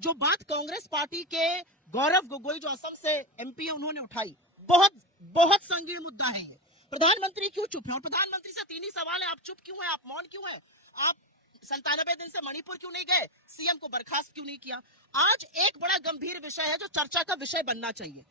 जो बात कांग्रेस पार्टी के गौरव गोगोई जो असम से एमपी है उन्होंने उठाई, बहुत बहुत संगीन मुद्दा है ये। प्रधानमंत्री क्यों चुप है? और प्रधानमंत्री से तीन ही सवाल है, आप चुप क्यों हैं, आप मौन क्यों हैं, आप 97 दिन से मणिपुर क्यों नहीं गए, सीएम को बर्खास्त क्यों नहीं किया? आज एक बड़ा गंभीर विषय है जो चर्चा का विषय बनना चाहिए।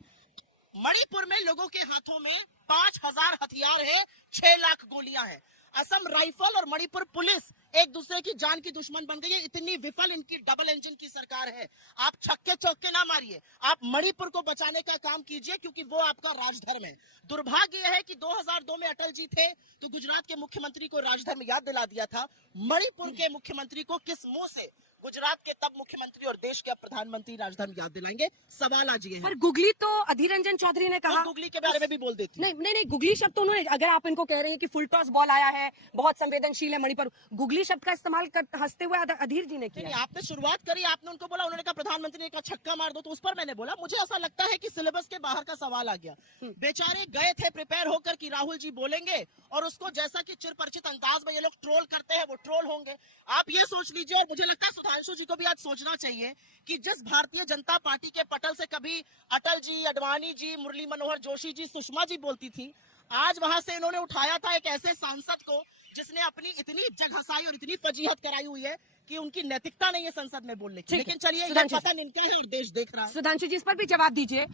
मणिपुर में लोगों के हाथों में 5000 हथियार है, 6 लाख गोलियां हैं। असम राइफल और मणिपुर पुलिस एक दूसरे की जान की दुश्मन बन गई है। इतनी विफल इनकी डबल इंजन की सरकार है। आप छक्के चौके ना मारिए, आप मणिपुर को बचाने का काम कीजिए, क्योंकि वो आपका राजधर्म है। दुर्भाग्य यह है कि 2002 में अटल जी थे तो गुजरात के मुख्यमंत्री को राजधर्म याद दिला दिया था। मणिपुर के मुख्यमंत्री को किस मुंह से गुजरात के तब मुख्यमंत्री और देश के प्रधानमंत्री राजधर्म याद दिलाएंगे? सवाल आज ये है। पर गुगली तो अधीर रंजन चौधरी ने कहा, गुगली के बारे में भी बोल देती नहीं नहीं नहीं, गुगली शब्द तो उन्होंने, अगर आप इनको कह रहे हैं कि फुल टॉस बॉल आया है, बहुत संवेदनशील है मणिपुर, गुगली शब्द का इस्तेमाल हंसते हुए अधीर जी ने किया। आपने शुरुआत करी, आपने उनको बोला, उन्होंने कहा प्रधानमंत्री ने कहा छक्का मार दो, तो उस पर मैंने बोला मुझे ऐसा लगता है कि सिलेबस के बाहर का सवाल आ गया। बेचारे गए थे प्रिपेयर होकर कि राहुल जी बोलेंगे और उसको जैसा कि चिरपरिचित अंदाज में ये लोग ट्रोल करते हैं वो ट्रोल होंगे। आप ये सोच लीजिए, और मुझे लगता है सुधांशु जी को भी आज सोचना चाहिए कि जिस भारतीय जनता पार्टी के पटल से कभी अटल जी, अडवाणी जी, मुरली मनोहर जोशी जी, सुषमा जी बोलती थी, आज वहां से इन्होंने उठाया था एक ऐसे सांसद को जिसने अपनी इतनी इज्जत हंसाई और इतनी फजीहत कराई हुई है कि उनकी नैतिकता नहीं है संसद में बोलने की। लेकिन चलिए, ये पतन इनका है और देश देख रहा है। सुधांशु जी, इस पर भी जवाब दीजिए।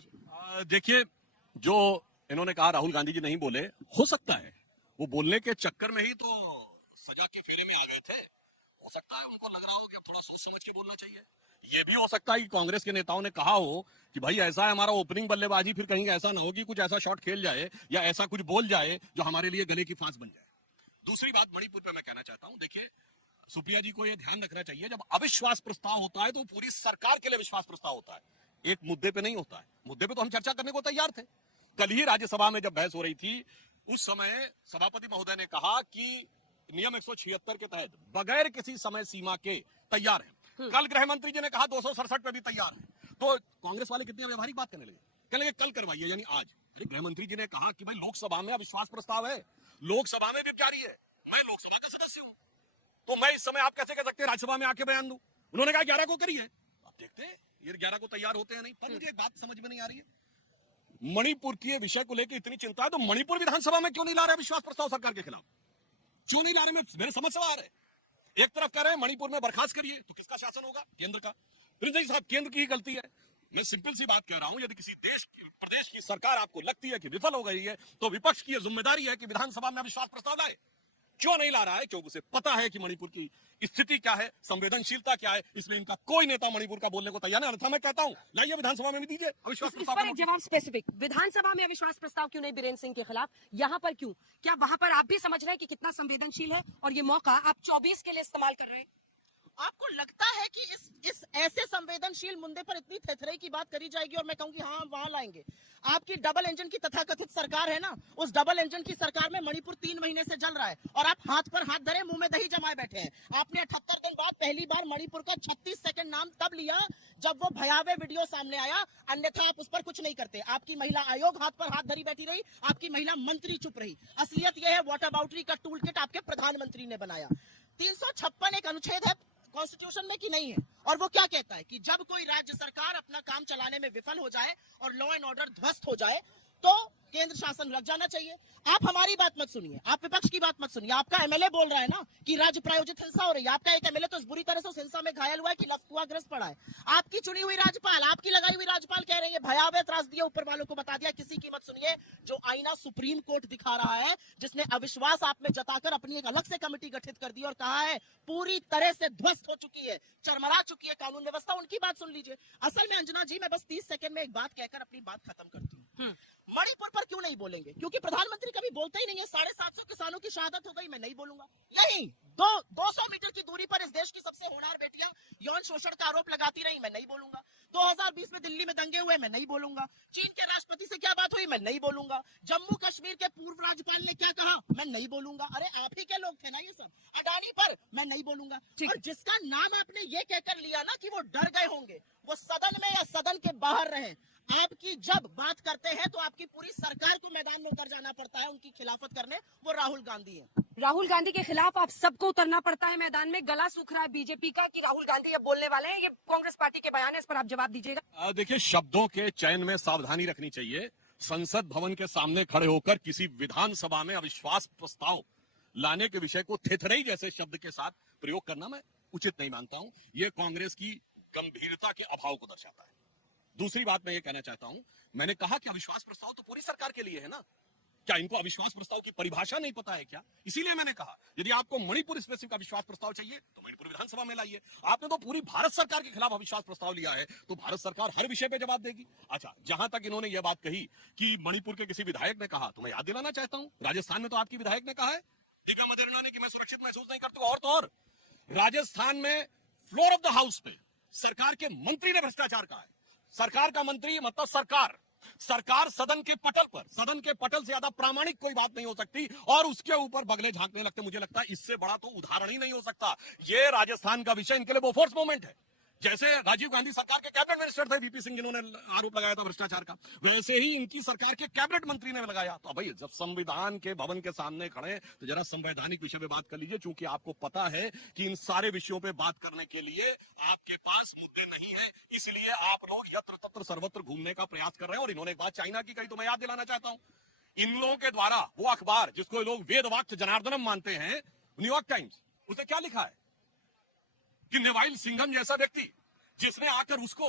देखिए, जो इन्होंने कहा राहुल गांधी जी नहीं बोले, हो सकता है वो बोलने के चक्कर में ही तो सजा के फेरे में आ गए थे। हो सकता है उनको लग रहा हो कि थोड़ा सोच समझ के बोलना चाहिए। ये भी हो सकता है कि कांग्रेस के नेताओं ने कहा हो कि भाई ऐसा है हमारा ओपनिंग बल्लेबाजी, फिर कहीं ऐसा ना हो कि कुछ ऐसा शॉट खेल जाए या ऐसा कुछ बोल जाए जो हमारे लिए गले की फांस बन जाए। दूसरी बात मणिपुर पे मैं कहना चाहता हूं, देखिए सुप्रिया जी को यह ध्यान रखना चाहिए, जब अविश्वास प्रस्ताव होता है तो पूरी सरकार के लिए विश्वास प्रस्ताव होता है, एक मुद्दे पे नहीं होता है। मुद्दे पे तो हम चर्चा करने को तैयार थे। कल ही राज्यसभा में जब बहस हो रही थी, उस समय सभापति महोदय ने कहा कि नियम 176 के तहत बगैर किसी समय सीमा के तैयार है। कल गृह मंत्री जी ने कहा 267 पे भी तैयार है। तो कांग्रेस वाले कितनी व्यवहारिक बात करने लगे, कहने लगे कल करवाइए, यानी आज। अरे गृह मंत्री जी ने कहा कि भाई लोकसभा में अविश्वास प्रस्ताव है, लोकसभा में विप जारी है, मैं लोकसभा का सदस्य हूं, तो मैं इस समय आप कैसे कह सकते हैं राज्यसभा में आके बयान दूं? उन्होंने कहा 11 को करिए। अब देखते हैं ये 11 को तैयार होते हैं नहीं। पर मुझे एक बात समझ में नहीं आ रही है, मणिपुर के विषय को लेकर इतनी चिंता है तो मणिपुर विधानसभा में क्यों नहीं ला रहे विश्वास प्रस्ताव सरकार के खिलाफ? क्यों नहीं ला रहे? मेरे समझ से बाहर है। एक तरफ कह रहे हैं मणिपुर में बर्खास्त करिए, तो किसका शासन होगा? केंद्र का। प्रिंस साहब, केंद्र की ही गलती है। मैं सिंपल सी बात कह रहा हूं, यदि किसी देश प्रदेश की सरकार आपको लगती है कि विफल हो गई है, तो विपक्ष की जिम्मेदारी है कि विधानसभा में अविश्वास प्रस्ताव लाए। क्यों नहीं ला रहा है? क्योंकि उसे पता है कि मणिपुर की स्थिति क्या है, संवेदनशीलता क्या है, इसलिए इनका कोई नेता मणिपुर का बोलने को तैयार नहीं। अन्यथा मैं कहता हूं लाइए विधानसभा में भी दीजिए अविश्वास प्रस्ताव। इस पर एक जवाब स्पेसिफिक, विधानसभा में अविश्वास प्रस्ताव क्यों नहीं बीरेन्द्र सिंह के खिलाफ, यहाँ पर क्यों? क्या वहां पर आप भी समझ रहे हैं कि कितना संवेदनशील है और ये मौका आप 24 के लिए इस्तेमाल कर रहे हैं? आपको लगता है कि इस ऐसे संवेदनशील मुद्दे पर इतनी थेथराई की बात करी जाएगी और मैं कहूंगी हाँ वहां लाएंगे? आपकी डबल इंजन की तथाकथित सरकार है ना, उस डबल इंजन की सरकार में मणिपुर 3 महीने से जल रहा है और आप हाथ पर हाथ धरे मुंह में दही जमाए बैठे हैं। आपने 78 दिन बाद पहली बार मणिपुर का 36 सेकंड नाम तब लिया जब वो भयावह वीडियो सामने आया, अन्यथा आप उस पर कुछ नहीं करते। आपकी महिला आयोग हाथ पर हाथ धरी बैठी रही, आपकी महिला मंत्री चुप रही। असलियत यह है व्हाट अबाउटरी का टूल किट आपके प्रधानमंत्री ने बनाया। 356 एक अनुच्छेद है कॉन्स्टिट्यूशन में कि नहीं है, और वो क्या कहता है कि जब कोई राज्य सरकार अपना काम चलाने में विफल हो जाए और लॉ एंड ऑर्डर ध्वस्त हो जाए तो केंद्र शासन लग जाना चाहिए। आप हमारी बात मत सुनिए, आप विपक्ष की बात मत सुनिए। आपका एमएलए बोल रहा है ना कि राज्य प्रायोजित हिंसा हो रही है। आपका एक एमएलए तो इस बुरी तरह से उस हिंसा में घायल हुआ है कि लकवाग्रस्त पड़ा है। आपकी चुनी हुई राज्यपाल, आपकी लगाई हुई राज्यपाल कह रही है भयावह त्रास दिया, ऊपर वालों को बता दिया। किसी की मत सुनिए। जो आईना सुप्रीम कोर्ट दिखा रहा है, जिसने अविश्वास आप में जताकर अपनी एक अलग से कमेटी गठित कर दी और कहा है पूरी तरह से ध्वस्त हो चुकी है, चरमरा चुकी है कानून व्यवस्था, उनकी बात सुन लीजिए। असल में अंजना जी, मैं बस 30 सेकंड में एक बात कहकर अपनी बात खत्म करती हूँ। मणिपुर पर क्यों नहीं बोलेंगे? क्योंकि प्रधानमंत्री कभी बोलते ही नहीं है। 750 किसानों की शहादत हो गई, मैं नहीं बोलूंगा। नहीं, 200 मीटर की दूरी पर इस देश की सबसे होनहार बेटियां यौन शोषण का आरोप लगाती रही, मैं नहीं बोलूंगा। 2020 में दिल्ली में दंगे हुए, मैं नहीं बोलूंगा। चीन के राष्ट्रपति से क्या बात हुई, मैं नहीं बोलूंगा। जम्मू कश्मीर के पूर्व राज्यपाल ने क्या कहा, मैं नहीं बोलूंगा। अरे आप ही के लोग थे ना ये सब। अडानी पर मैं नहीं बोलूंगा। और जिसका नाम आपने ये कहकर लिया ना कि वो डर गए होंगे, वो सदन में या सदन के बाहर रहे। आपकी जब बात करते हैं तो आपकी पूरी सरकार को मैदान में उतर जाना पड़ता है उनकी खिलाफत करने, वो राहुल गांधी है। राहुल गांधी के खिलाफ आप सबको उतरना पड़ता है मैदान में। गला सूख रहा है बीजेपी का कि राहुल गांधी अब बोलने वाले हैं। ये कांग्रेस पार्टी के बयान है, इस पर आप जवाब दीजिएगा। देखिए, शब्दों के चयन में सावधानी रखनी चाहिए। संसद भवन के सामने खड़े होकर किसी विधानसभा में अविश्वास प्रस्ताव लाने के विषय को थेथरई जैसे शब्द के साथ प्रयोग करना मैं उचित नहीं मानता हूं। यह कांग्रेस की गंभीरता के अभाव को दर्शाता है। दूसरी बात मैं ये कहना चाहता हूं, मैंने कहा कि अविश्वास प्रस्ताव तो पूरी सरकार के लिए है ना। क्या इनको अविश्वास प्रस्ताव की परिभाषा नहीं पता है क्या? इसीलिए मैंने कहा यदि आपको मणिपुर स्पेसिफिक अविश्वास प्रस्ताव चाहिए तो मणिपुर विधानसभा में लाइए। आपने तो पूरी भारत सरकार के खिलाफ अविश्वास प्रस्ताव लिया है, तो भारत सरकार हर विषय पे जवाब देगी। अच्छा, जहां तक इन्होंने यह बात कही कि मणिपुर के किसी विधायक ने कहा, तो मैं याद दिलाना चाहता हूं, राजस्थान में तो आपकी विधायक ने कहा है, दिव्या मदेरणा ने, कि मैं सुरक्षित महसूस नहीं करती। और तो और राजस्थान में फ्लोर ऑफ द हाउस पे सरकार के मंत्री ने भ्रष्टाचार कहा है। सरकार का मंत्री मतलब सरकार सदन के पटल से ज्यादा प्रामाणिक कोई बात नहीं हो सकती, और उसके ऊपर बगले झांकने लगते। मुझे लगता है इससे बड़ा तो उदाहरण ही नहीं हो सकता। ये राजस्थान का विषय इनके लिए बोफोर्स मोमेंट है। जैसे राजीव गांधी सरकार के कैबिनेट मिनिस्टर थे वीपी सिंह, जिन्होंने आरोप लगाया था भ्रष्टाचार का, वैसे ही इनकी सरकार के कैबिनेट मंत्री ने लगाया। तो भाई, जब संविधान के भवन के सामने खड़े तो जरा संवैधानिक विषय पे बात कर लीजिए, क्योंकि आपको पता है कि इन सारे विषयों पे बात करने के लिए आपके पास मुद्दे नहीं है। इसलिए आप लोग यत्र तत्र सर्वत्र घूमने का प्रयास कर रहे हैं। और इन्होंने एक बात चाइना की कही, तो मैं याद दिलाना चाहता हूं, इन लोगों के द्वारा वो अखबार जिसको लोग वेद वाक्य जनार्दनम मानते हैं, न्यूयॉर्क टाइम्स, उसने क्या लिखा है कि नेवाइल सिंघम जैसा व्यक्ति जिसने आकर उसको,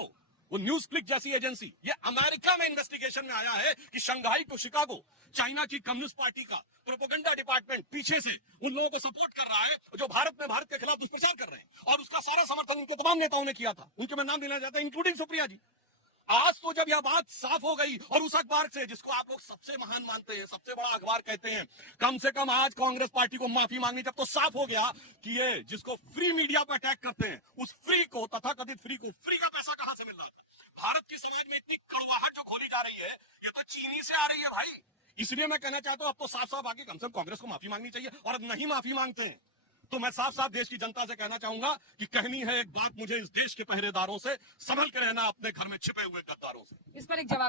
वो न्यूज क्लिक जैसी एजेंसी, ये अमेरिका में इन्वेस्टिगेशन में आया है कि शंघाई टू शिकागो चाइना की कम्युनिस्ट पार्टी का प्रोपेगेंडा डिपार्टमेंट पीछे से उन लोगों को सपोर्ट कर रहा है जो भारत में भारत के खिलाफ दुष्प्रचार कर रहे हैं, और उसका सारा समर्थन उनके तमाम नेताओं ने किया था। उनके मैं नाम लेना चाहता हूं, इंक्लूडिंग सुप्रिया जी। आज तो जब यह बात साफ हो गई, और उस अखबार से जिसको आप लोग सबसे महान मानते हैं, सबसे बड़ा अखबार कहते हैं, कम से कम आज कांग्रेस पार्टी को माफी मांगनी, जब तो साफ हो गया कि ये जिसको फ्री मीडिया पर अटैक करते हैं, उस फ्री को, तथाकथित फ्री को, फ्री का पैसा कहां से मिल रहा था। भारत की समाज में इतनी कड़वाहट जो खोली जा रही है, ये तो चीनी से आ रही है भाई। इसलिए मैं कहना चाहता हूं, अब तो साफ साफ आगे कम से कम कांग्रेस को माफी मांगनी चाहिए। और अब नहीं माफी मांगते हैं तो मैं साफ साफ देश की जनता से कहना चाहूंगा कि कहनी है एक बात मुझे इस देश के पहरेदारों से, संभल के रहना अपने घर में छिपे हुए गद्दारों से। इस पर एक जवाब